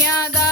ಮರ್ಯಾದಾ